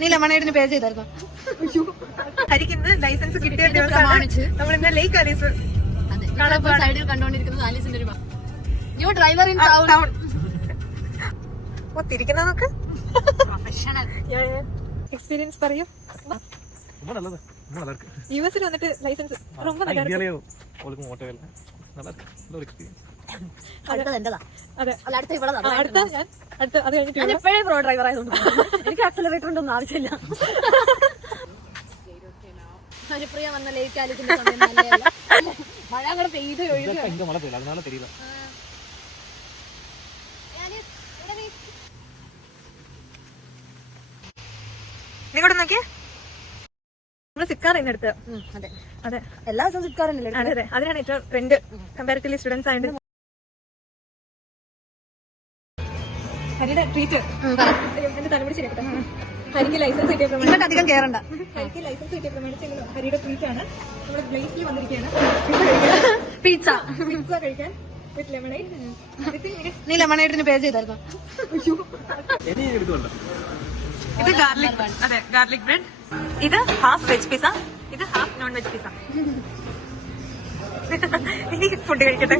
നീ ലെമണേഡിന് പേ ചെയ്തായിരുന്നു. ഹരിക്ക് ഇന്ന് ലൈസൻസ് കിട്ടിയ ദിവസമാണ് നമ്മൾ ഇന്ന് ലേക്ക് ആലീസ് സൈഡിൽ കണ്ടോണ്ടിരിക്കുന്നത് ആലീസിന്റെ ഒരു ന്യൂ ഡ്രൈവർ ഇൻ ടൗൺ. തിരിക്കുന്ന നോക്ക്. പ്രൊഫഷണൽ എക്സ്പീരിയൻസ് പറയൂ. യുഎസിൽ വന്നിട്ട് ലൈസൻസ് ரொம்ப നല്ല ഇപ്പോഴേ പ്രോ ഡ്രൈവർ ആയതുകൊണ്ട് എനിക്ക് ആക്സലറേറ്റർ ഒന്നും ആവശ്യമില്ല. ഹരിപ്രിയ വന്ന ലേക്ക് ആലീസിന്റെ സമയം നല്ലതല്ല. മഴ അങ്ങനെ പെയ്ത് ഒഴുകുക. നിങ്ങോട്ട് നോക്കിയേ. നമ്മള് സിക്കാർ അടുത്ത്. അതെ അതെ, എല്ലാ ദിവസവും സിക്കാറല്ലേ. അതെ അതെ, അതിനാണ് ഏറ്റവും ട്രെൻഡ് കമ്പാരിറ്റീവ്ലി സ്റ്റുഡൻസ് ആയിട്ട്. ഹരിയുടെ ട്രീറ്റ് എന്റെ തലമുടി ശരിയാക്കട്ടെ. ഹരിക്ക് ലൈസൻസ് കിട്ടിയ പ്രമാണം അധികം കേറണ്ട. ഹരിക്ക് ലൈസൻസ് കിട്ടിയ പ്രമാണിച്ചെങ്കിലും ഹരിയുടെ ട്രീറ്റ് ആണ്. നമ്മൾ ഗ്ലേസിൽ വന്നിരിക്കുകയാണ് പിസ്സ കഴിക്കാൻ വിത്ത് ലെമണേഡ്. നീ ലെമണേഡിന് പേ ചെയ്തായിരുന്നു. ഇത് ഗാർലിക്, അതെ ഗാർലിക് ബ്രെഡ്. ഇത് ഹാഫ് വെജ് പിസ്സ, ഇത് ഹാഫ് നോൺ വെജ് പിസ്സ. ഇനി ഫുഡ് കഴിക്കട്ടെ.